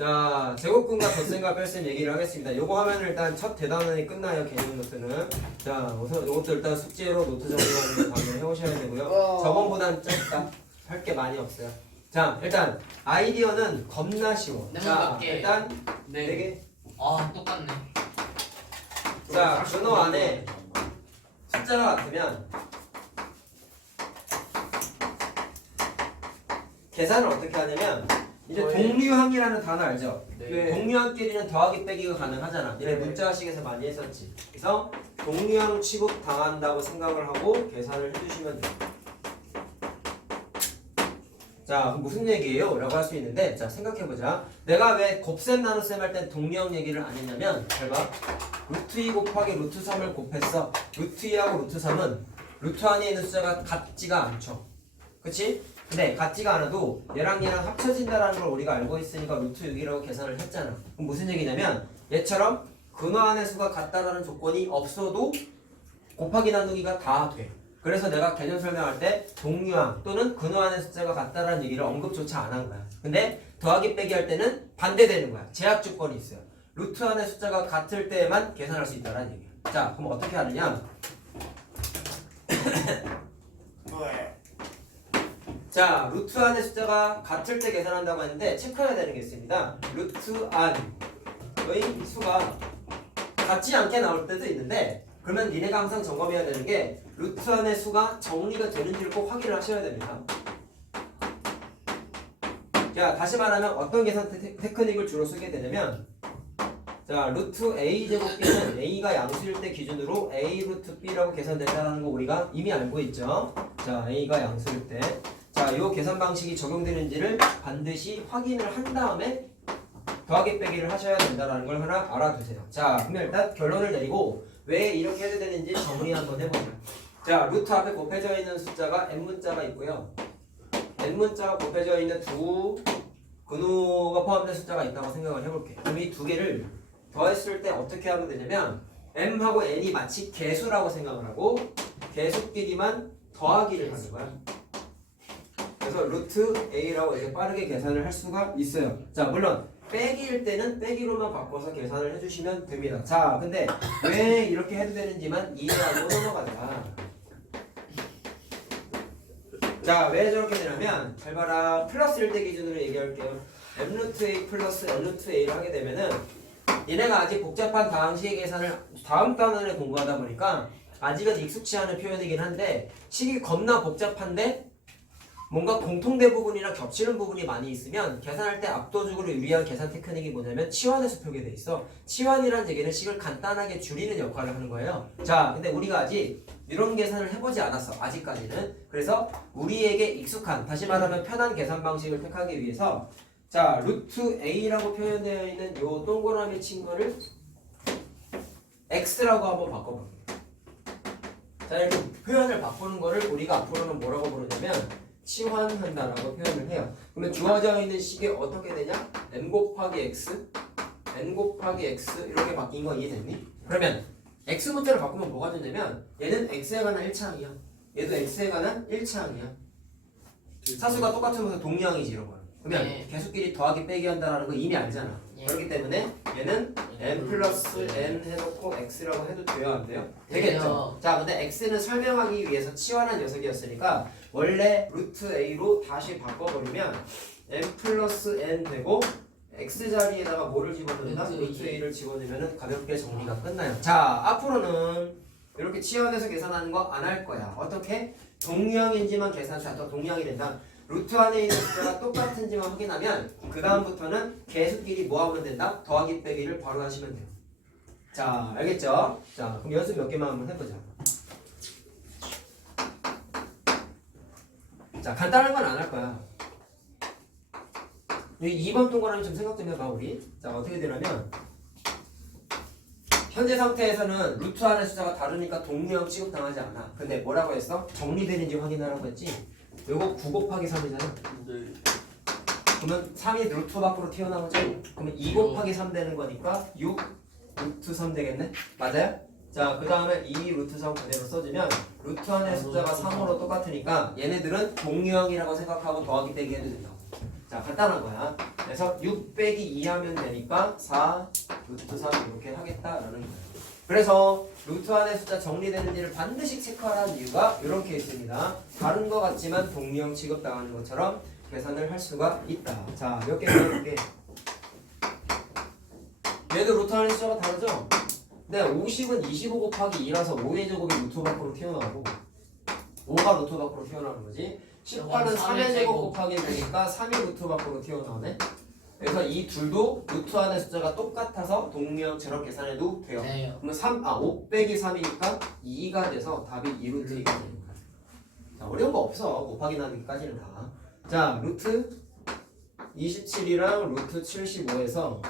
자, 제곱근과 덧셈과 뺄셈 얘기를 하겠습니다. 요거 하면 일단 첫 대단원이 끝나요, 개념 노트는. 자, 우선 요것도 일단 숙제로 노트 정리하는 거 방금 해오셔야 되고요. 저번보단 짧다. 할 게 많이 없어요. 자, 일단 아이디어는 겁나 쉬워. 자, 일단 4개. 아, 똑같네. 자, 근호 안에 숫자가 같으면 계산을 어떻게 하냐면 이제 동류항이라는 단어 알죠? 네. 동류항끼리는 더하기 빼기가 가능하잖아. 얘네 문자식에서 많이 했었지. 그래서 동류항 취급 당한다고 생각을 하고 계산을 해주시면 돼요. 자, 그럼 무슨 얘기예요? 라고 할 수 있는데, 자, 생각해보자. 내가 왜 곱셈 나눗셈 할 땐 동류항 얘기를 안 했냐면, 잘 봐. 루트 2 곱하기 루트 3을 곱했어. 루트 2하고 루트 3은 루트 안에 있는 숫자가 같지가 않죠. 그치? 근데 같지가 않아도 얘랑 얘랑 합쳐진다라는 걸 우리가 알고 있으니까 루트 6이라고 계산을 했잖아. 그럼 무슨 얘기냐면, 얘처럼 근호 안의 수가 같다라는 조건이 없어도 곱하기 나누기가 다 돼. 그래서 내가 개념 설명할 때 동류항 또는 근호 안의 숫자가 같다라는 얘기를 언급조차 안 한 거야. 근데 더하기 빼기 할 때는 반대되는 거야. 제약 조건이 있어요. 루트 안의 숫자가 같을 때만 계산할 수 있다라는 얘기야. 자, 그럼 어떻게 하느냐? 자, 루트 안의 숫자가 같을 때 계산한다고 했는데 체크해야 되는 게 있습니다. 루트 안의 수가 같지 않게 나올 때도 있는데, 그러면 니네가 항상 점검해야 되는 게 루트 안의 수가 정리가 되는지를 꼭 확인을 하셔야 됩니다. 자, 다시 말하면 어떤 계산 테크닉을 주로 쓰게 되냐면, 자, 루트 a 제곱 b는 a가 양수일 때 기준으로 a 루트 b라고 계산된다는 거 우리가 이미 알고 있죠. 자, a가 양수일 때, 자, 요 계산 방식이 적용되는지를 반드시 확인을 한 다음에 더하기 빼기를 하셔야 된다는 걸 하나 알아두세요. 자, 그러면 일단 결론을 내리고 왜 이렇게 해도 되는지 정리 한번 해보자. 자, 루트 앞에 곱해져 있는 숫자가 n문자가 있고요. n문자가 곱해져 있는 두 근호가 포함된 숫자가 있다고 생각을 해볼게. 그럼 이 두 개를 더했을 때 어떻게 하면 되냐면 m하고 n이 마치 개수라고 생각을 하고 개수끼리만 더하기를 하는 거야. 그래서 루트 a라고 이렇게 빠르게 계산을 할 수가 있어요. 자, 물론 빼기일 때는 빼기로만 바꿔서 계산을 해주시면 됩니다. 자, 근데 왜 이렇게 해도 되는지만 이해하고 넘어가자. 자, 왜 저렇게 되냐면 잘 봐라. 플러스 1대 기준으로 얘기할게요. m 루트 a 플러스 n 루트 a를 하게 되면은 얘네가 아직 복잡한 다항식의 계산을 다음 단원에 공부하다 보니까 아직은 익숙치 않은 표현이긴 한데 식이 겁나 복잡한데 뭔가 공통된 부분이랑 겹치는 부분이 많이 있으면 계산할 때 압도적으로 유리한 계산 테크닉이 뭐냐면 치환해서 표기돼 있어. 치환이란 얘기는 식을 간단하게 줄이는 역할을 하는 거예요. 자, 근데 우리가 아직 이런 계산을 해보지 않았어. 아직까지는. 그래서 우리에게 익숙한, 다시 말하면 편한 계산 방식을 택하기 위해서 자, 루트 a라고 표현되어 있는 요 동그라미 친구를 x라고 한번 바꿔볼게요. 자, 이렇게 표현을 바꾸는 거를 우리가 앞으로는 뭐라고 부르냐면 치환한다라고 표현을 해요. 그러면 주어져 있는 식이 어떻게 되냐? n 곱하기 x, n 곱하기 x 이렇게 바뀐 거 이해됐니? 그러면 x 문자를 바꾸면 뭐가 되냐면 얘는 x에 관한 1차항이야. 얘도 x에 관한 1차항이야. 사수가 똑같으면서 동류항이지 이런 거야. 그러면 개수끼리 더하기 빼기 한다는 거 이미 알잖아. 그렇기 때문에 얘는 n 플러스 n 해놓고 x라고 해도 돼요, 안 돼요? 되겠죠? 자, 근데 x는 설명하기 위해서 치환한 녀석이었으니까 원래 루트 a로 다시 바꿔버리면 n 플러스 n 되고 x 자리에다가 뭐를 집어넣는다? 루트 a를 집어넣으면 가볍게 정리가 끝나요. 자, 앞으로는 이렇게 치환해서 계산하는 거 안 할 거야. 어떻게? 동류항인지만 계산해서 동류항이 된다. 루트 안에 있는 숫자가 똑같은지만 확인하면 그 다음부터는 개수끼리 뭐 하면 된다? 더하기 빼기를 바로 하시면 돼요. 자, 알겠죠? 자, 그럼 연습 몇 개만 한번 해보자. 자, 간단한 건 안 할 거야. 이 2번 동그라미 좀 생각 좀 해봐 우리. 자, 어떻게 되냐면 현재 상태에서는 루트 안의 숫자가 다르니까 동류항 취급당하지 않아. 근데 뭐라고 했어? 정리되는지 확인하라고 했지? 요거 9 곱하기 3이잖아. 네. 그러면 3이 루트 밖으로 튀어나오죠? 그러면 2 곱하기 3 되는 거니까 6 루트 3 되겠네? 맞아요? 자, 그 다음에 2 루트 3 그대로 써주면 루트 안의 숫자가 3으로 똑같으니까 얘네들은 동류항이라고 생각하고 더하기 빼기 해도 된다고. 자, 간단한 거야. 그래서 6 빼기 2 하면 되니까 4 루트 3 이렇게 하겠다라는 거야. 그래서 루트 안의 숫자 정리되는 일을 반드시 체크하라는 이유가 이런 케이스입니다. 다른 거 같지만 동리형 취급당하는 것처럼 계산을 할 수가 있다. 자, 몇 개 보여줄게. 얘도 루트 안의 숫자가 다르죠? 근데 50은 25 곱하기 2라서 5의 제곱이 루트 밖으로 튀어나오고 5가 루트 밖으로 튀어나오는 거지. 18은 3의 제곱 곱하기 9니까 3이 루트 밖으로 튀어나오네. 그래서 이 둘도 루트 안의 숫자가 똑같아서 동리형처럼 계산해도 돼요. 네. 그러면 5 빼기 3이니까 2가 돼서 답이 2루트 2가 되는 거야. 자, 어려운 거 없어. 곱하기 나누기까지는 다. 자, 루트 27이랑 루트 75에서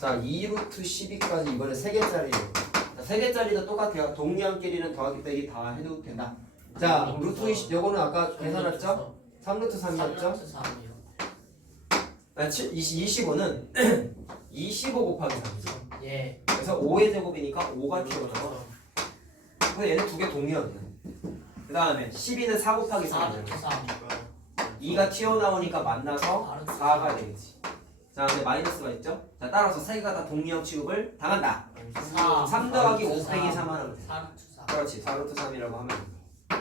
자, 2루트 12까지 이번에 3개짜리예요. 자, 3개짜리도 똑같아요. 동리형끼리는 더하기 빼기 다 해도 된다. 자, 루트 20, 요거는 아까 계산했죠? 3루트 3이었죠? 3이요. 25는 25 곱하기 3이죠. 예. 그래서 5의 제곱이니까 5가 튀어나와. 그래서 얘는 두 개 동리형이야. 그 다음에 12는 4 곱하기 3이잖아. 2가 튀어나오니까 만나서 4가 되겠지. 자, 근데 마이너스가 있죠? 자, 따라서 세 개가 다 동리형 취급을 당한다. 3 더하기 5 빼기 3 하면 돼. 4루트 3. 그렇지, 4루트 3이라고 하면 돼.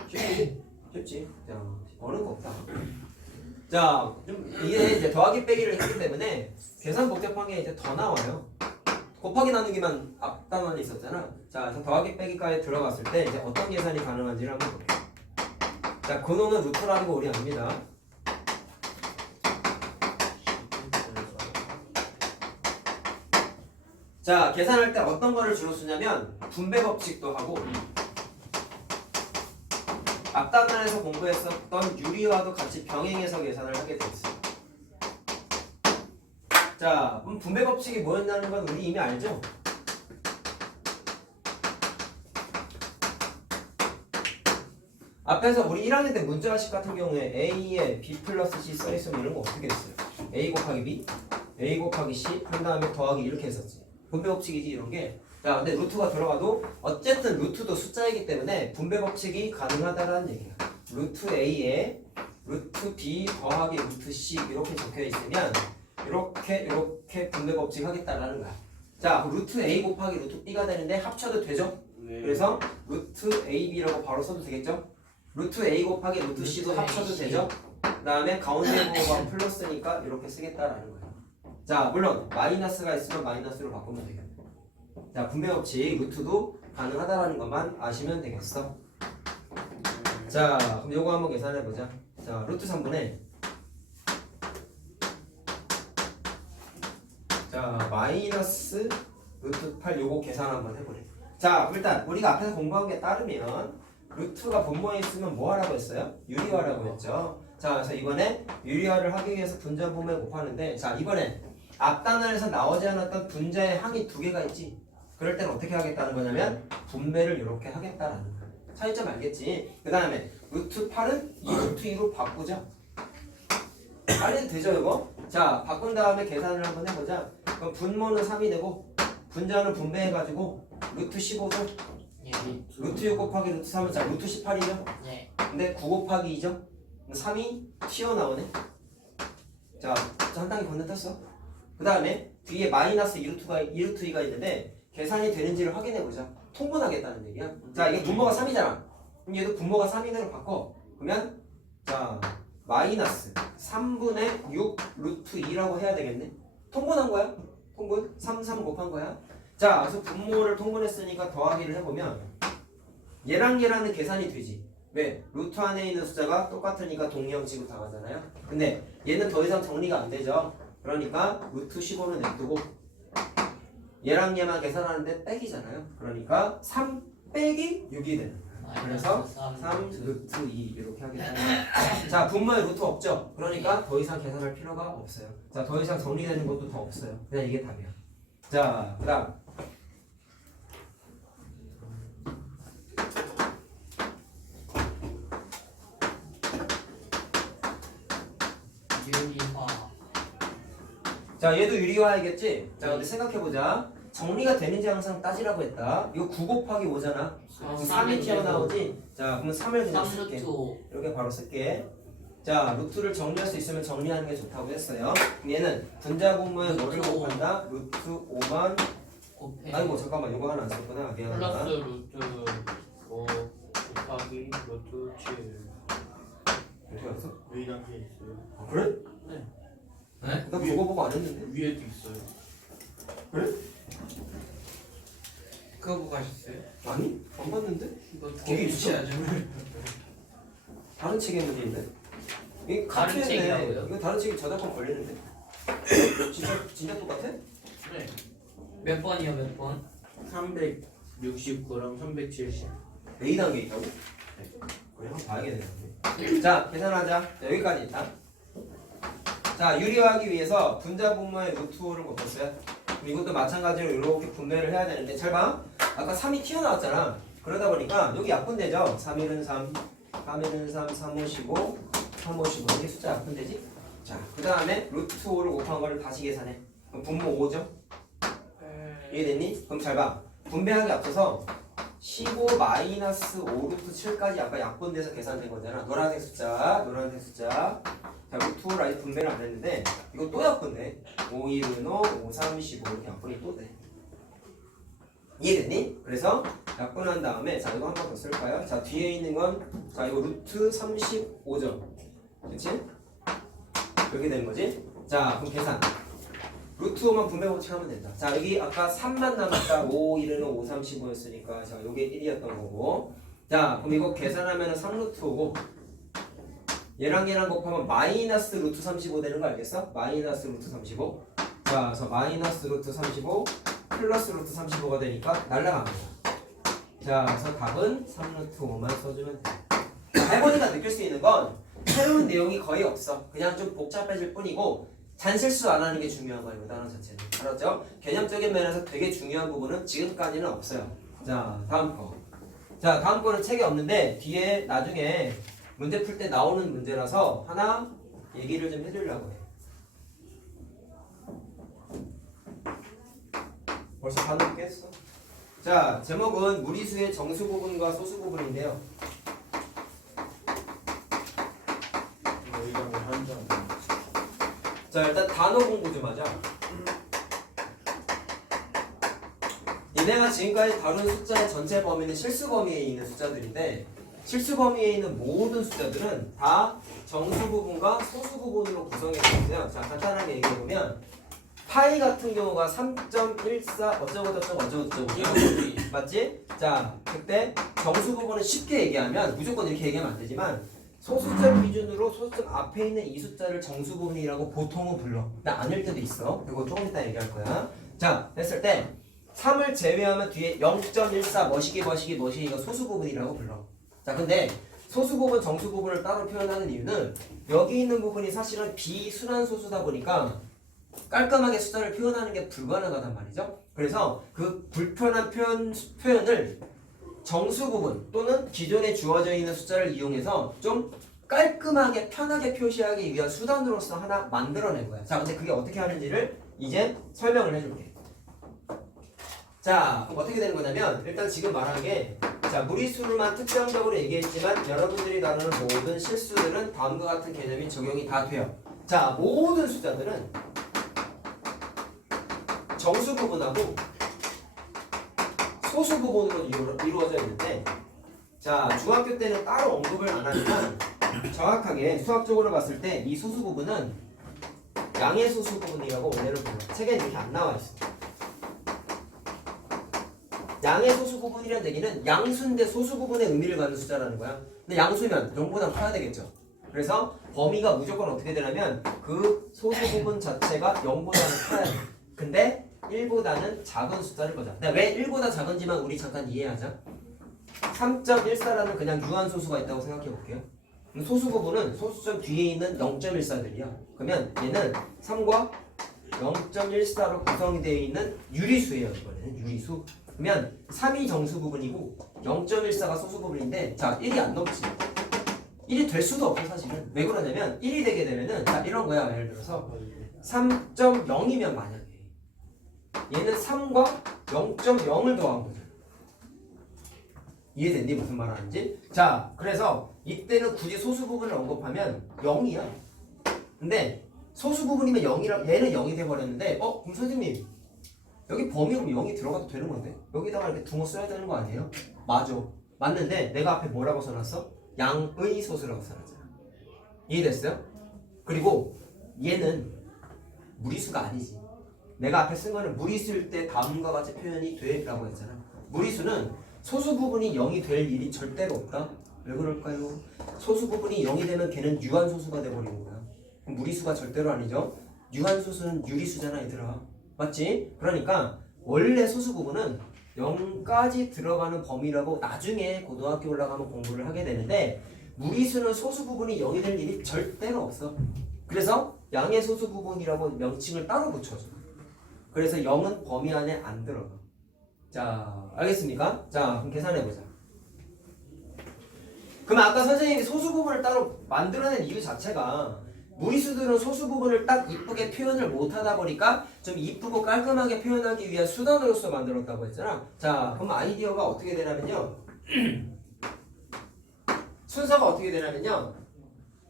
쉽지? 쉽지? 자, 어려운 거 없다. 자, 좀 이게 이제 더하기 빼기를 했기 때문에 계산 복잡한 게 이제 더 나와요. 곱하기 나누기만 앞단원에 있었잖아. 자, 그래서 더하기 빼기까지 들어갔을 때 이제 어떤 계산이 가능한지를 한번 볼게요. 자, 근호는 루트라는 거 우리 압니다. 자, 계산할 때 어떤 거를 주로 쓰냐면 분배 법칙도 하고 앞단원에서 공부했었던 유리와도 같이 병행해서 계산을 하게 돼 있어요. 자, 그럼 분배 법칙이 뭐였냐는 건 우리 이미 알죠? 앞에서 우리 1학년 때 문제화식 같은 경우에 A에 B 플러스 C 써있으면 이런 거 어떻게 했어요? A 곱하기 B, A 곱하기 C 한 다음에 더하기 이렇게 했었지. 분배 법칙이지 이런 게. 자, 근데 루트가 들어가도 어쨌든 루트도 숫자이기 때문에 분배 법칙이 가능하다라는 얘기야. 루트 A에 루트 B 더하기 루트 C 이렇게 적혀 있으면 이렇게 분배 법칙 하겠다라는 거야. 자, 루트 A 곱하기 루트 B가 되는데 합쳐도 되죠? 네. 그래서 루트 AB라고 바로 써도 되겠죠? 루트 A 곱하기 루트 C도 합쳐도 되죠? 그 다음에 가운데 부호가 플러스니까 이렇게 쓰겠다라는 거야. 자, 물론 마이너스가 있으면 마이너스로 바꾸면 되겠네. 자, 분배 법칙 루트도 가능하다라는 것만 아시면 되겠어. 자, 그럼 요거 한번 계산해 보자. 자, 루트 3분의 자, 마이너스 루트 8 요거 계산 한번 해보래. 자, 일단 우리가 앞에서 공부한 게 따르면 루트가 분모에 있으면 뭐 하라고 했어요? 유리화라고 했죠. 자, 그래서 이번에 유리화를 하기 위해서 분자 분모에 곱하는데, 자, 이번에 앞단원에서 나오지 않았던 분자의 항이 두 개가 있지. 그럴 때는 어떻게 하겠다는 거냐면 분배를 이렇게 하겠다라는 거야. 차이점 알겠지? 그 다음에 루트 8은 이 루트 2로 바꾸자. 빨리 되죠 이거? 자, 바꾼 다음에 계산을 한번 해보자. 그럼 분모는 3이 되고 분자는 분배해가지고 루트 15죠? 예. 루트 6 곱하기 루트 3은 자 루트 18이죠? 예. 근데 9 곱하기 2죠? 3이 튀어나오네. 자, 한 단계 건너뛰었어. 그 다음에 뒤에 마이너스 2루트가 2가 있는데 계산이 되는지를 확인해보자. 통분하겠다는 얘기야. 자, 이게 분모가 3이잖아. 그럼 얘도 분모가 3인으로 바꿔. 그러면 자, 마이너스 3분의 6 루트 2라고 해야 되겠네. 통분한 거야. 통분 3 곱한 거야. 자, 그래서 분모를 통분했으니까 더하기를 해보면 얘랑 얘랑은 계산이 되지. 왜? 루트 안에 있는 숫자가 똑같으니까 동리형 취급 당하잖아요. 근데 얘는 더 이상 정리가 안 되죠. 그러니까 루트 15는 냅두고 얘랑 얘만 계산하는데 빼기잖아요. 그러니까 3 빼기 6이 되는 거야. 그래서 3 루트 2 이렇게 하겠다. 자, 분모에 루트 없죠. 그러니까 더 이상 계산할 필요가 없어요. 자, 더 이상 정리되는 것도 더 없어요. 그냥 이게 답이야. 자, 그 다음 유리화. 자, 얘도 유리화이겠지? 자, 근데 생각해보자. 정리가 되는지 항상 따지라고 했다. 이거 9 곱하기 5잖아. 3이 튀어나오지? 자, 그러면 3을 그냥 쓸게. 3루트 5. 이렇게 바로 쓸게. 자, 루트를 정리할 수 있으면 정리하는 게 좋다고 했어요. 얘는 분자분모에 뭐를 루트 5. 곱한다? 루트 5만 곱해 아이고 잠깐만 이거 하나 안 썼구나. 플러스 미안하다. 루트 5 곱하기 루트 7 어떻게 알았어? 위 단계에 있어요. 아, 그래? 네. 나 그거 보고 안 했는데. 위에도 있어요. 그래? 그거 보고 하셨어요? 아니? 안 봤는데? 이거 되게 유치하죠. 다른 책의 문제인데? 이게 다른 카피했네. 책이라고요? 이거 다른 책이 저작권 걸리는데? 진짜 똑같아? 네. 몇 번이요, 몇 번? 369랑 370. A 단계 있다고? 그래 한번 봐야겠네. 자 계산하자. 자, 여기까지 일단. 자 유리화하기 위해서 분자분모의 루트 5를 곱했어요. 그럼 이것도 마찬가지로 이렇게 분배를 해야 되는데 잘 봐. 아까 3이 튀어나왔잖아. 그러다 보니까 여기 약분되죠. 3일은 3, 3일은 3, 3, 5, 15, 3, 5, 15 이게 숫자 약분되지? 자 그 다음에 루트 5를 곱한 거를 다시 계산해. 그럼 분모 5죠? 이해됐니? 그럼 잘 봐. 분배하기 앞서서 15 마이너스 5 루트 7까지 아까 약분돼서 계산된 거잖아. 노란색 숫자, 노란색 숫자. 자, 루트 5를 아직 분배를 안 했는데 이거 또 약분돼. 5, 1은 5, 5, 3, 15 이렇게 약분이 또 돼. 이해됐니? 그래서 약분한 다음에 자 이거 한 번 더 쓸까요? 자 뒤에 있는 건 자 이거 루트 35죠. 그치? 이렇게 되는 거지? 자 그럼 계산. 루트 5만 분배 법칙하면 된다. 자 여기 아까 3만 남았다. 5, 1은 5, 3, 15였으니까 자 요게 1이었던 거고. 자 그럼 이거 계산하면 3루트 5고 얘랑 얘랑 곱하면 마이너스 루트 35 되는 거 알겠어? 마이너스 루트 35. 자 그래서 마이너스 루트 35 플러스 루트 35가 되니까 날라간 거야. 자 그래서 답은 3루트 5만 써주면 돼. 자, 해보니까 느낄 수 있는 건 새로운 내용이 거의 없어. 그냥 좀 복잡해질 뿐이고 잔실수 안 하는 게 중요한 거예요. 단어 자체는. 알았죠? 개념적인 면에서 되게 중요한 부분은 지금까지는 없어요. 자, 다음 거. 자, 다음 거는 책에 없는데 뒤에 나중에 문제 풀 때 나오는 문제라서 하나 얘기를 좀 해주려고 해. 벌써 다 넘겠어. 자, 제목은 무리수의 정수 부분과 소수 부분인데요. 여기가 한 점. 자 일단 단어 공부 좀 하자. 얘네가 지금까지 다룬 숫자의 전체 범위는 실수 범위에 있는 숫자들인데 실수 범위에 있는 모든 숫자들은 다 정수 부분과 소수 부분으로 구성이 되어 있어요. 자 간단하게 얘기해보면 파이 같은 경우가 3.14 어쩌고 맞지? 자 그때 정수 부분은 쉽게 얘기하면 무조건 이렇게 얘기하면 안 되지만 소수점 기준으로 소수점 앞에 있는 이 숫자를 정수 부분이라고 보통은 불러. 근데 아닐 때도 있어. 이거 조금 이따 얘기할 거야. 자, 됐을 때 3을 제외하면 뒤에 0.14 머시기 이거 소수 부분이라고 불러. 자, 근데 소수 부분, 정수 부분을 따로 표현하는 이유는 여기 있는 부분이 사실은 비순환 소수다 보니까 깔끔하게 숫자를 표현하는 게 불가능하단 말이죠. 그래서 그 불편한 표현을 정수 부분 또는 기존에 주어져 있는 숫자를 이용해서 좀 깔끔하게 편하게 표시하기 위한 수단으로서 하나 만들어낸 거야. 자, 근데 그게 어떻게 하는지를 이제 설명을 해줄게. 자, 그럼 어떻게 되는 거냐면 일단 지금 말한 게 자, 무리수를만 특정적으로 얘기했지만 여러분들이 다루는 모든 실수들은 다음과 같은 개념이 적용이 다 돼요. 자, 모든 숫자들은 정수 부분하고 소수 부분으로 이루어져 있는데 자 중학교 때는 따로 언급을 안 하지만 정확하게 수학적으로 봤을 때 이 소수 부분은 양의 소수 부분이라고 원래는 불러. 책에 이렇게 안 나와 있어. 양의 소수 부분이라는 얘기는 양수인데 소수 부분의 의미를 갖는 숫자라는 거야. 근데 양수면 0보다 커야 되겠죠. 그래서 범위가 무조건 어떻게 되냐면 그 소수 부분 자체가 0보다는 커야 돼. 근데 1보다는 작은 숫자를 보자. 왜 1보다 작은지만 우리 잠깐 이해하자. 3.14라는 그냥 유한소수가 있다고 생각해 볼게요. 소수 부분은 소수점 뒤에 있는 0.14들이야. 그러면 얘는 3과 0.14로 구성이 되어 있는 유리수예요. 이번에는 유리수. 그러면 3이 정수 부분이고 0.14가 소수 부분인데 자 1이 안 넘지. 1이 될 수도 없어 사실은. 왜 그러냐면 1이 되게 되면은 자 이런 거야. 예를 들어서 3.0이면 만약에 얘는 3과 0.0을 더한 거죠. 이해됐니? 무슨 말 하는지? 자, 그래서 이때는 굳이 소수 부분을 언급하면 0이야. 근데 소수 부분이면 0이라 얘는 0이 돼버렸는데 그럼 선생님 여기 범위로 0이 들어가도 되는 건데 여기다가 이렇게 둥어 써야 되는 거 아니에요? 맞아. 맞는데 내가 앞에 뭐라고 써놨어? 양의 소수라고 써놨잖아. 이해됐어요? 그리고 얘는 무리수가 아니지. 내가 앞에 쓴 거는 무리수일 때 다음과 같이 표현이 돼라고 했잖아. 무리수는 소수 부분이 0이 될 일이 절대로 없다. 왜 그럴까요? 소수 부분이 0이 되면 걔는 유한소수가 돼버리는 거야. 그럼 무리수가 절대로 아니죠. 유한소수는 유리수잖아 얘들아. 맞지? 그러니까 원래 소수 부분은 0까지 들어가는 범위라고 나중에 고등학교 올라가면 공부를 하게 되는데 무리수는 소수 부분이 0이 될 일이 절대로 없어. 그래서 양의 소수 부분이라고 명칭을 따로 붙여줘. 그래서 0은 범위 안에 안 들어가. 자, 알겠습니까? 자, 그럼 계산해보자. 그럼 아까 선생님이 소수 부분을 따로 만들어낸 이유 자체가 무리수들은 소수 부분을 딱 이쁘게 표현을 못하다 보니까 좀 이쁘고 깔끔하게 표현하기 위한 수단으로서 만들었다고 했잖아. 자, 그럼 아이디어가 어떻게 되냐면요. 순서가 어떻게 되냐면요.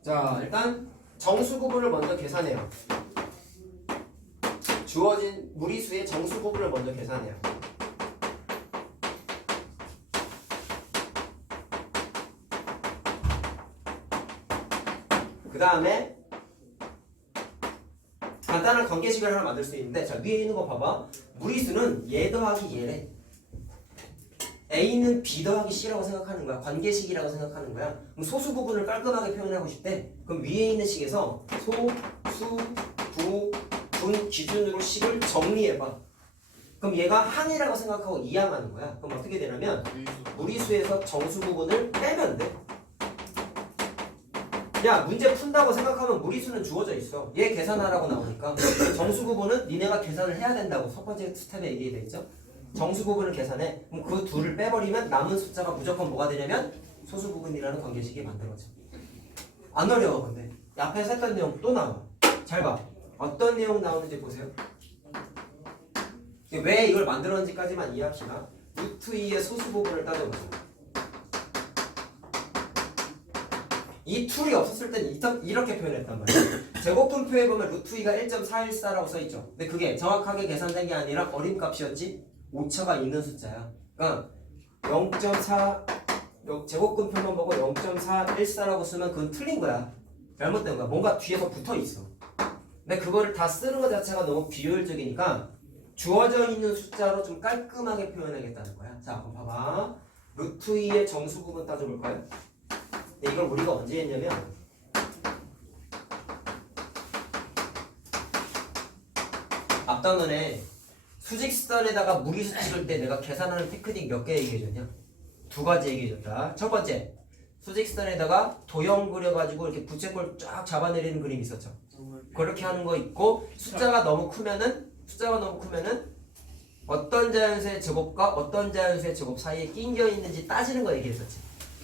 자, 일단 정수 부분을 먼저 계산해요. 주어진 무리수의 정수 부분을 먼저 계산해요. 그 다음에 간단한 관계식을 하나 만들 수 있는데 자 위에 있는 거 봐봐. 무리수는 얘 더하기 얘래. A는 B 더하기 C라고 생각하는 거야. 관계식이라고 생각하는 거야. 그럼 소수 부분을 깔끔하게 표현하고 싶대. 그럼 위에 있는 식에서 소, 수, 부, 분 기준으로 식을 정리해봐. 그럼 얘가 항이라고 생각하고 이항하는 거야. 그럼 어떻게 되냐면 무리수에서 정수 부분을 빼면 돼. 야 문제 푼다고 생각하면 무리수는 주어져 있어. 얘 계산하라고 나오니까 정수 부분은 니네가 계산을 해야 된다고 첫 번째 스텝에 얘기돼 있죠. 정수 부분을 계산해. 그럼 그 둘을 빼버리면 남은 숫자가 무조건 뭐가 되냐면 소수 부분이라는 관계식이 만들어져. 안 어려워. 근데 앞에서 했던 내용 또 나와. 잘 봐. 어떤 내용 나오는지 보세요. 왜 이걸 만들었는지까지만 이해합시다. 루트 2의 소수 부분을 따져보자. 이 툴이 없었을 땐 이렇게 표현했단 말이야. 제곱분표에 보면 루트 2가 1.414라고 써있죠. 근데 그게 정확하게 계산된 게 아니라 어림값이었지. 오차가 있는 숫자야. 그러니까 0.4 제곱분표만 보고 0.414라고 쓰면 그건 틀린 거야. 잘못된 거야. 뭔가 뒤에서 붙어 있어. 근데 그거를 다 쓰는 것 자체가 너무 비효율적이니까 주어져 있는 숫자로 좀 깔끔하게 표현하겠다는 거야. 자, 그럼 봐봐. 루트 2의 정수 부분 따져볼까요? 이걸 우리가 언제 했냐면 앞단원에 수직선에다가 무리수 찍을 때 내가 계산하는 테크닉 몇 개 얘기해줬냐? 2가지 얘기해줬다. 첫 번째, 수직선에다가 도형 그려가지고 이렇게 부채꼴 쫙 잡아내리는 그림 있었죠. 그렇게 하는 거 있고 숫자가 너무 크면은 어떤 자연수의 제곱과 어떤 자연수의 제곱 사이에 끼겨 있는지 따지는 거 얘기했었지.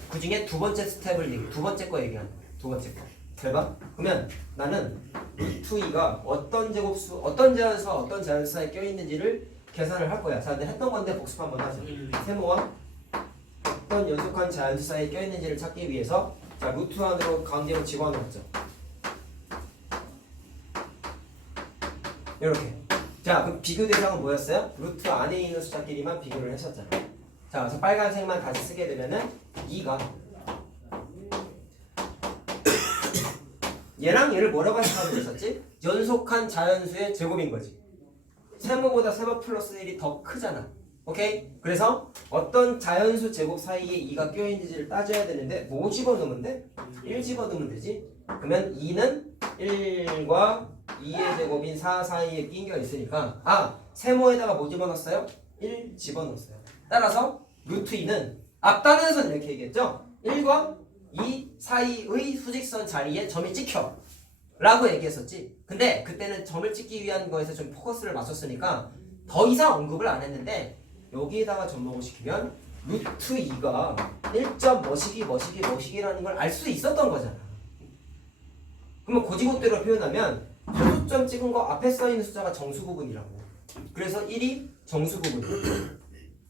그 중에 두 번째 스텝을 두 번째 거 얘기하는 거야. 두 번째 거. 잘 봐. 그러면 나는 루트 2가 어떤 제곱수, 어떤 자연수와 어떤 자연수 사이에 껴 있는지를 계산을 할 거야. 자, 근데 했던 건데 복습 한번 하자. 세모와 어떤 연속한 자연수 사이에 껴 있는지를 찾기 위해서 자, 루트 안으로 가운데로 집어넣었죠. 이렇게. 자, 그럼 비교 대상은 뭐였어요? 루트 안에 있는 숫자끼리만 비교를 했었잖아. 자, 그래서 빨간색만 다시 쓰게 되면은 2가 얘랑 얘를 뭐라고 생각하면 됐었지? 연속한 자연수의 제곱인 거지. 세모보다 세모 플러스 1이 더 크잖아. 오케이? 그래서 어떤 자연수 제곱 사이에 2가 껴있는지를 따져야 되는데 뭐 집어넣으면 돼? 1 집어넣으면 되지. 그러면 2는 1과 2의 제곱인 4 사이에 끼겨 있으니까 세모에다가 뭐 집어넣었어요? 1 집어넣었어요. 따라서 루트 2는 앞단에서는 이렇게 얘기했죠. 1과 2 사이의 수직선 자리에 점이 찍혀 라고 얘기했었지. 근데 그때는 점을 찍기 위한 거에서 좀 포커스를 맞췄으니까 더 이상 언급을 안 했는데 여기에다가 접목을 시키면 루트 2가 1점 뭐시기라는 걸 알 수 있었던 거잖아. 그러면 고지고대로 표현하면 소수점 찍은 거 앞에 써있는 숫자가 정수 부분이라고. 그래서 1이 정수 부분이야.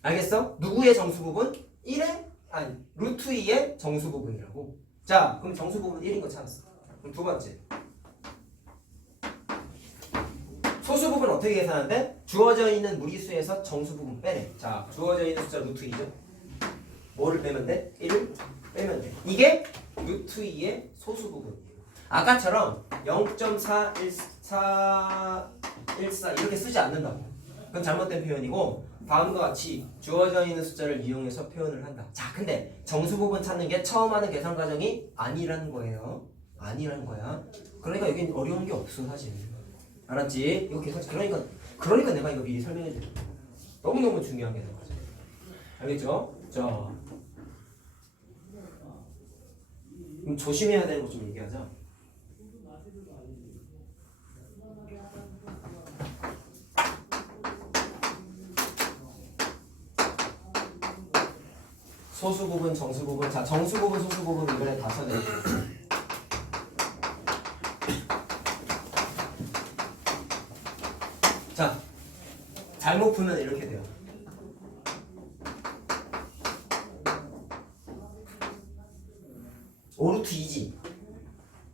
알겠어? 누구의 정수 부분? 1의 아니 루트 2의 정수 부분이라고. 자 그럼 정수 부분 1인 거 찾았어. 그럼 두 번째 소수 부분 어떻게 계산하는데? 주어져 있는 무리수에서 정수 부분 빼래. 자 주어져 있는 숫자 루트 2죠. 뭐를 빼면 돼? 1을 빼면 돼. 이게 루트 2의 소수 부분이에요. 아까처럼 0.41414 이렇게 쓰지 않는다고. 그건 잘못된 표현이고 다음과 같이 주어져 있는 숫자를 이용해서 표현을 한다. 자 근데 정수 부분 찾는 게 처음 하는 계산 과정이 아니라는 거예요. 아니라는 거야. 그러니까 여긴 어려운 게 없어 사실. 알았지? 이거 계산 그러니까 내가 이거 미리 설명해 줄게. 너무너무 중요한 계산 과정. 알겠죠? 자 그럼 조심해야 되는 거 좀 얘기하자. 소수 부분, 정수 부분. 자, 정수 부분, 소수 부분 이번에 다 써내. 자, 잘못 풀면 이렇게 돼요. 오 루트 2지.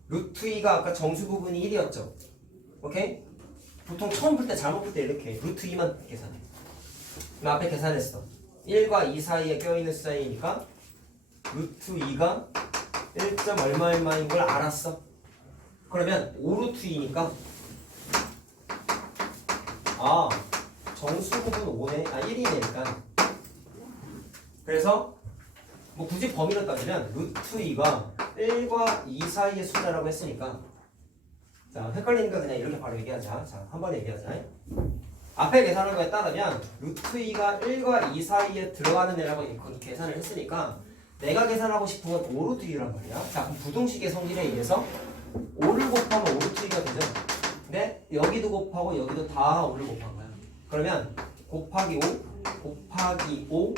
루트 2가 아까 정수 부분이 1이었죠. 오케이? 보통 처음 풀 때 잘못 풀 때 이렇게 루트 2만 계산해. 그럼 앞에 계산했어. 1과 2 사이에 껴있는 숫자이니까 루트 2가 1. 얼마 얼마인 걸 알았어. 그러면 5 루트 2니까 아 정수 부분 5네. 아 1이니까 그래서 뭐 굳이 범위로 따지면 루트 2가 1과 2 사이의 숫자라고 했으니까 자 헷갈리니까 그냥 이렇게 바로 얘기하자. 자 한 번에 얘기하자. 앞에 계산한 거에 따르면 루트 2가 1과 2 사이에 들어가는 애라고 계산을 했으니까 내가 계산하고 싶은 건 5 루트 2란 말이야. 자 그럼 부등식의 성질에 의해서 5를 곱하면 5 루트 2가 되죠. 근데 여기도 곱하고 여기도 다 5를 곱한 거야. 그러면 곱하기 5 곱하기 5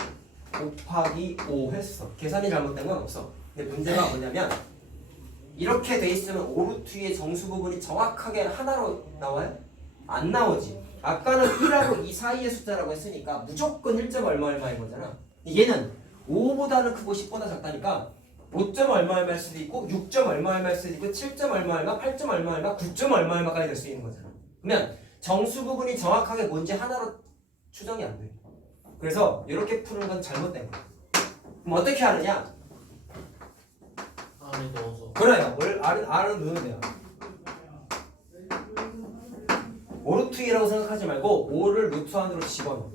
곱하기 5 했어. 계산이 잘못된 건 없어. 근데 문제가 뭐냐면 이렇게 돼 있으면 5 루트 2의 정수 부분이 정확하게 하나로 나와요? 안 나오지. 아까는 1하고 2 사이의 숫자라고 했으니까 무조건 1. 얼마 얼마인 거잖아. 얘는 5보다는 크고 10보다 작다니까 5. 얼마 얼마일 수도 있고 6. 얼마 얼마일 수도 있고 7. 얼마 얼마 8. 얼마 얼마 9. 얼마 얼마까지 될 수 있는 거잖아. 그러면 정수 부분이 정확하게 뭔지 하나로 추정이 안 돼. 그래서 이렇게 푸는 건 잘못된 거야. 그럼 어떻게 하느냐? 안에 넣어서. 그래요. R은 넣으면 돼요. 5 루트 2라고 생각하지 말고 5를 루트 안으로 집어넣어.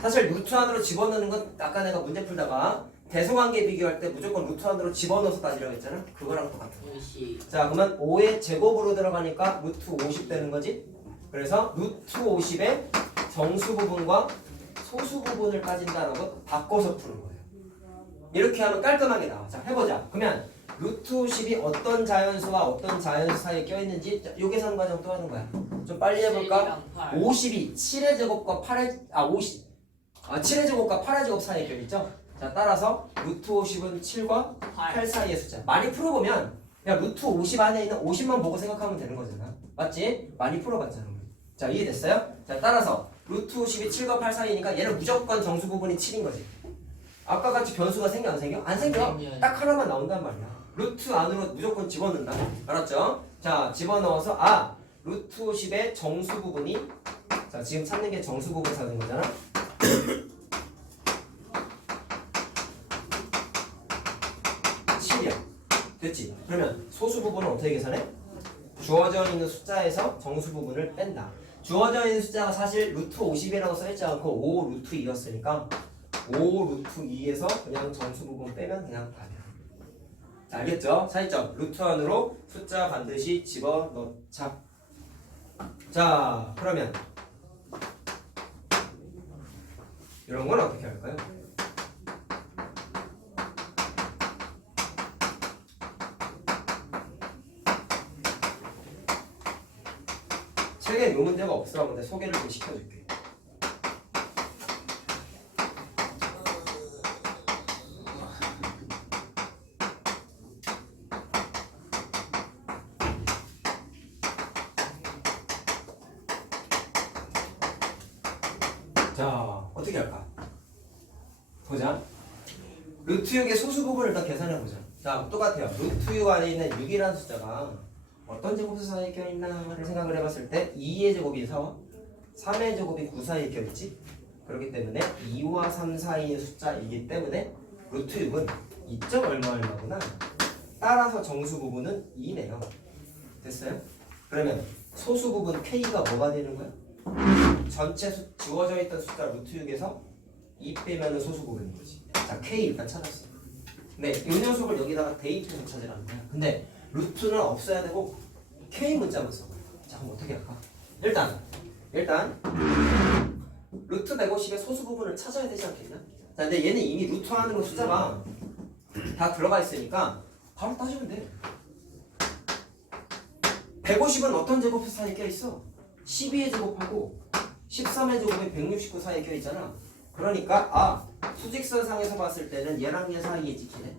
사실 루트 안으로 집어넣는 건 아까 내가 문제 풀다가 대소관계 비교할 때 무조건 루트 안으로 집어넣어서 따지라고 했잖아. 그거랑 똑같아. 자 그러면 5의 제곱으로 들어가니까 루트 50 되는 거지. 그래서 루트 50의 정수 부분과 소수 부분을 따진다라고 바꿔서 푸는 거예요. 이렇게 하면 깔끔하게 나와. 자 해보자. 그러면 루트 50이 어떤 자연수와 어떤 자연수 사이에 껴있는지 요 계산 과정 또 하는 거야. 좀 빨리 해볼까? 50이 7의 제곱과 7의 제곱과 8의 제곱 사이에 껴있죠? 자 따라서 루트 50은 7과 8 사이의 숫자. 많이 풀어보면 야 루트 50 안에 있는 50만 보고 생각하면 되는 거잖아. 맞지? 많이 풀어봤잖아. 자 이해됐어요? 자 따라서 루트 50이 7과 8 사이니까 얘는 무조건 정수 부분이 7인 거지. 아까 같이 변수가 생겨 안 생겨? 안 생겨. 딱 하나만 나온단 말이야. 루트 안으로 무조건 집어넣는다. 알았죠? 자 집어넣어서 루트 50의 정수 부분이 자 지금 찾는 게 정수 부분 찾는 거잖아. 7이야. 됐지? 그러면 소수 부분은 어떻게 계산해? 주어져 있는 숫자에서 정수 부분을 뺀다. 주어져 있는 숫자가 사실 루트 50이라고 써있지 않고 5 루트 2였으니까 5 루트 2에서 그냥 정수 부분 빼면 그냥 답이야. 자, 알겠죠? 차이점. 루트 안으로 숫자 반드시 집어넣자. 자, 그러면 이런 건 어떻게 할까요? 책에 이 문제가 없으라 근데 소개를 좀 시켜줄게. 자, 어떻게 할까? 보자. 루트 6의 소수 부분을 일단 계산해보자. 자, 똑같아요. 루트 6 안에 있는 6이라는 숫자가 어떤 제곱수 사이에 껴있나를 생각을 해봤을 때 2의 제곱이 4와 3의 제곱이 9 사이에 껴있지. 그렇기 때문에 2와 3 사이의 숫자이기 때문에 루트 6은 2점 얼마구나. 따라서 정수 부분은 2네요. 됐어요? 그러면 소수 부분 K가 뭐가 되는 거야? 전체 주어져 있던 숫자 루트 6에서 2 빼면 소수 부분인 거지. 자, K 일단 찾았어. 네, 이 녀석을 여기다가 대입해서 찾으라는 거야. 근데 루트는 없어야 되고 K 문자만 써봐요. 자, 그럼 어떻게 할까? 일단 루트 150의 소수 부분을 찾아야 되지 않겠냐? 자, 근데 얘는 이미 루트 하는 숫자가 다 들어가 있으니까 바로 따지면 돼. 150은 어떤 제곱수 사이에 껴있어? 12의 제곱하고 13의 제곱이 169 사이에 껴있잖아. 그러니까 수직선상에서 봤을 때는 얘랑 얘 사이에 찍히네.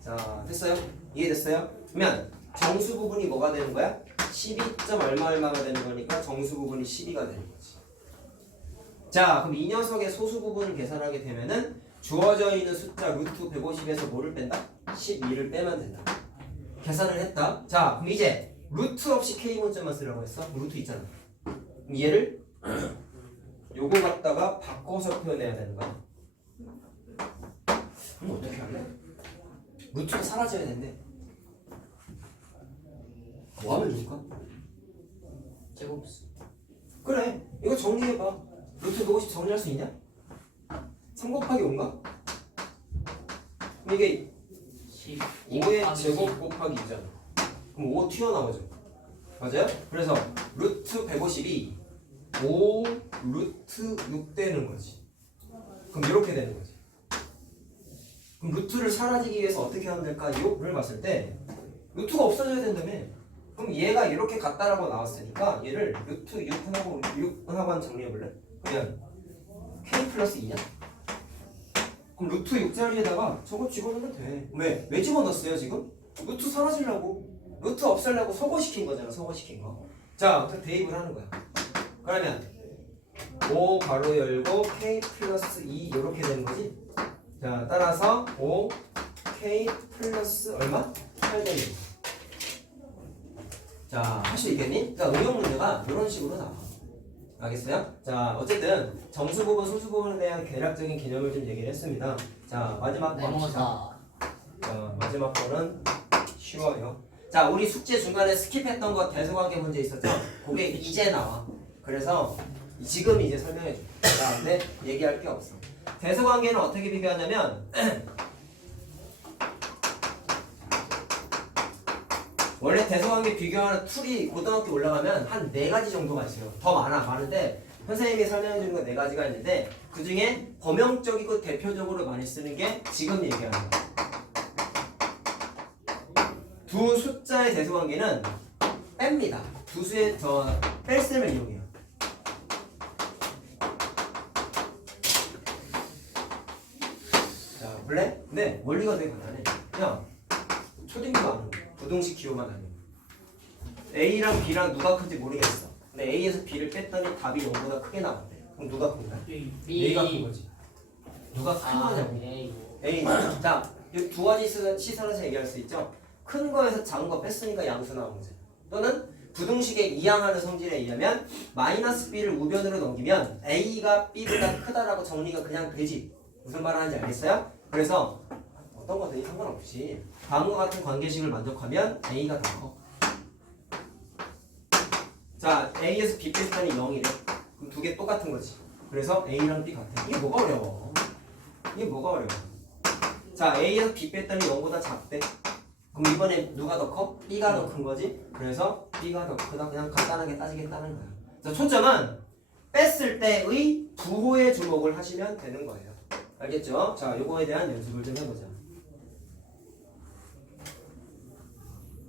자, 됐어요? 이해됐어요? 그러면 정수 부분이 뭐가 되는 거야? 12점 얼마가 되는 거니까 정수 부분이 12가 되는 거지. 자, 그럼 이 녀석의 소수 부분을 계산하게 되면은 주어져 있는 숫자 루트 150에서 뭐를 뺀다? 12를 빼면 된다. 계산을 했다. 자, 그럼 이제 루트 없이 K 문자만 쓰라고 했어? 루트 있잖아. 그럼 얘를 요거 갖다가 바꿔서 표현해야 되는 거야. 그럼 어떻게 할래? 루트가 사라져야 된대. 뭐 하면 좋을까? 제곱수. 그래, 이거 정리해봐. 루트 150 정리할 수 있냐? 3 곱하기 5인가? 그럼 이게 5의 제곱 곱하기 2잖아. 그럼 5 튀어나오죠. 맞아요? 그래서 루트 150이 5 루트 6 되는 거지. 그럼 이렇게 되는 거지. 그럼 루트를 사라지기 위해서 어떻게 하면 될까요?를 봤을 때 루트가 없어져야 된다며. 그럼 얘가 이렇게 같다라고 나왔으니까 얘를 루트 6하고 정리해볼래? 그냥 K 플러스 2냐? 그럼 루트 6자리에다가 저거 집어넣으면 돼. 왜 집어넣었어요 지금? 루트 사라지려고. 루트 없애려고 소거시킨 거잖아. 소거시킨 거. 자, 어떻게 대입을 하는 거야. 그러면 5 가로 열고 K 플러스 2 이렇게 되는 거지. 자, 따라서 5 K 플러스 얼마? 8 되는 거. 자, 할 수 있겠니? 자, 응용 문제가 이런 식으로 나와. 알겠어요? 자, 어쨌든 정수 부분, 소수 부분에 대한 대략적인 개념을 좀 얘기를 했습니다. 자, 마지막 거 합시다. 자, 마지막 거는 쉬워요. 자, 우리 숙제 중간에 스킵했던 거 대소관계 문제 있었죠? 그게 이제 나와. 그래서 지금 이제 설명해 줄게. 자, 근데 얘기할 게 없어. 대소관계는 어떻게 비교하냐면 원래 대소관계 비교하는 툴이 고등학교 올라가면 한 4가지 정도가 있어요. 더 많은데 선생님이 설명해 주는 건 4가지가 있는데 그 중에 범용적이고 대표적으로 많이 쓰는 게 지금 얘기하는 거. 두 숫자의 대소관계는 뺍니다. 두 수의 뺄셈을 이용해요. 자, 볼래? 근데 원리가 되게 간단해. 그냥 초딩도 안 하고 부등식 기호만 아니고 A랑 B랑 누가 큰지 모르겠어. 근데 A에서 B를 뺐더니 답이 0보다 크게 나왔대. 그럼 누가 큰 거야? A가 큰 거지. 누가 큰 거냐고. A. 자, 이 두 가지 시선에서 얘기할 수 있죠. 큰 거에서 작은 거 뺐으니까 양수 나온 거지. 또는 부등식의 이항하는 성질에 의하면 마이너스 B를 우변으로 넘기면 A가 B보다 크다라고 정리가 그냥 되지. 무슨 말 하는지 알겠어요? 그래서 어떤 거든지 상관없이 다음과 같은 관계식을 만족하면 A가 더 커. 자, A에서 B 뺐더니 0이래. 그럼 두 개 똑같은 거지. 그래서 A랑 B 같아. 이게 뭐가 어려워? 자, A에서 B 뺐더니 0보다 작대. 그럼 이번에 누가 더 커? B가 더 큰 거지. 그래서 B가 더 크다. 그냥 간단하게 따지겠다는 거야. 자, 초점은 뺐을 때의 부호에 주목을 하시면 되는 거예요. 알겠죠? 자, 요거에 대한 연습을 좀 해보자.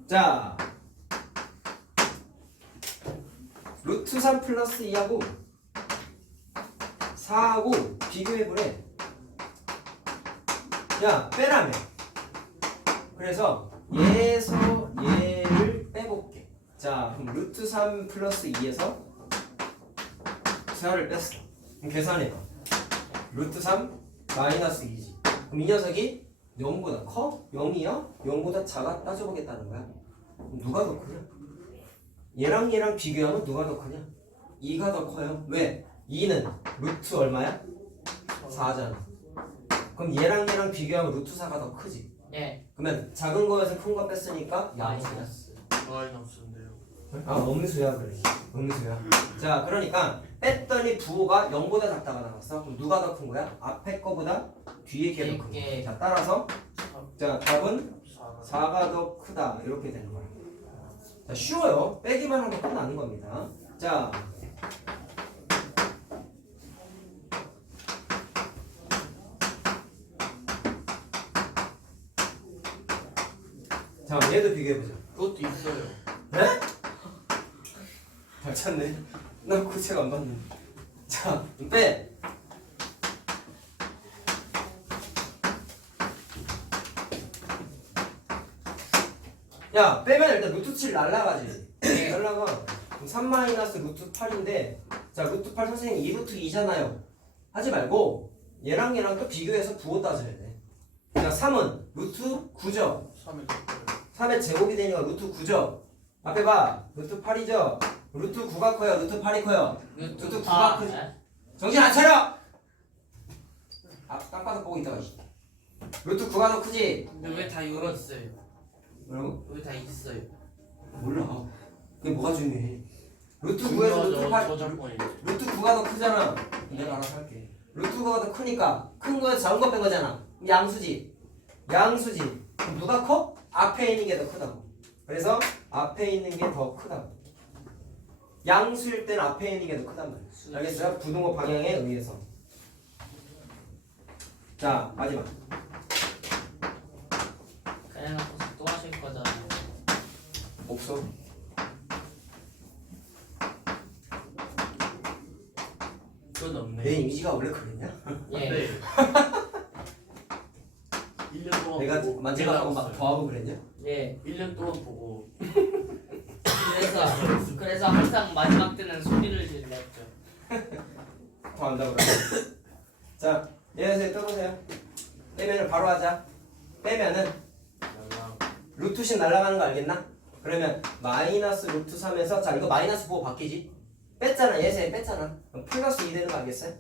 자, 루트 3 플러스 2하고 4하고 비교해보래. 야, 빼라며. 그래서 얘에서 얘를 빼볼게. 자, 그럼 루트 3 플러스 2에서 4를 뺐어. 그럼 계산해봐. 루트 3 마이너스 2지. 그럼 이 녀석이 0보다 커? 0이야? 0보다 작아? 따져보겠다는 거야. 그럼 누가 더 크냐? 얘랑 비교하면 누가 더 크냐? 2가 더 커요. 왜? 2는 루트 얼마야? 4잖아. 그럼 얘랑 비교하면 루트 4가 더 크지. 예. 그러면 작은 거에서 큰 거 뺐으니까 양수야. 마이너스. 마이너스인데요. 아 음수야 그래. 음수야. 자 그러니까 뺐더니 부호가 0보다 작다가 나왔어. 그럼 누가 더 큰 거야? 앞에 거보다 뒤에 게 더 큰 거야. 자 따라서 자 답은 4가 더 크다 이렇게 되는 거야. 자 쉬워요. 빼기만 하면 끝나는 겁니다. 자 자, 얘도 비교해보자. 그것도 있어요. 네? 잘 찾네. 나 고책 안 봤는데. 자, 빼. 야, 빼면 일단 루트 7 날라가지. 날라가. 그럼 3 마이너스 루트 8인데, 자, 루트 8 선생님 2루트 2잖아요. 하지 말고, 얘랑 또 비교해서 부호 따져야 돼. 자, 3은 루트 9죠. 3이 커요. 3의 제곱이 되니까 루트 9죠. 앞에 봐. 루트 8이죠. 루트 9가 커요. 루트 8이 커요. 루트 9가 크지. 정신 안 차려! 딱 보고 있다가. 루트 9가 더 크지. 근데 왜 다 이거 있어요? 뭐라고? 왜 다 있어요? 몰라. 그게 뭐가 중요해. 루트 9에서 루트 8. 루트 9가 더 크잖아. 내가 알아서 할게. 루트 9가 더 크니까 큰 거에서 작은 거 뺀 거잖아. 그럼 양수지. 양수지. 그럼 누가 커? 앞에 있는 게 더 크다고. 그래서 앞에 있는 게 더 크다고. 양수일 때는 앞에 있는 게 더 크단 말이야. 알겠어요? 부등호 방향에 의해서. 자 마지막. 그냥 갖고서 또 하실 거잖아요. 없어. 그건 없네. 내 이미지가 원래 그랬냐? 예. 네. 1년 동안 내가 보고 만져갖고 막 깨달았어요. 더하고 그랬냐? 예. 1년 동안 보고 그래서 항상 마지막 때는 소리를 질렀죠. 더 한다고 그래. 자 얘네들 떠보세요. 빼면은 바로 하자. 빼면은 연락 루트 10 날아가는 거 알겠나? 그러면 마이너스 루트 3에서 자 이거 마이너스 보고 바뀌지? 뺐잖아. 얘세 뺐잖아. 그럼 플러스 2 되는 거 알겠어요?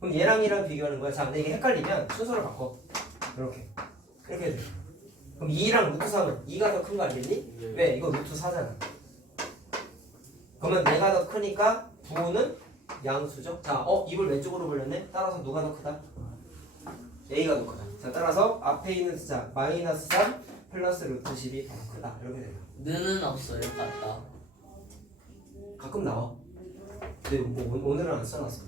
그럼 얘랑 비교하는 거야. 자 근데 이게 헷갈리면 순서를 바꿔. 이렇게 돼. 그럼 2랑 루트 3은 2가 더 큰 거 알겠니? 네. 왜? 이거 루트 4잖아. 그러면 내가 더 크니까 부호는 양수죠. 자, 입을 왼쪽으로 벌렸네. 따라서 누가 더 크다? A가 더 크다. 자, 따라서 앞에 있는 숫자 마이너스 3 플러스 루트 10이 더 크다. 이렇게 돼요. 느는 없어요. 같다. 가끔 나와. 근데 오늘은 안 써놨어.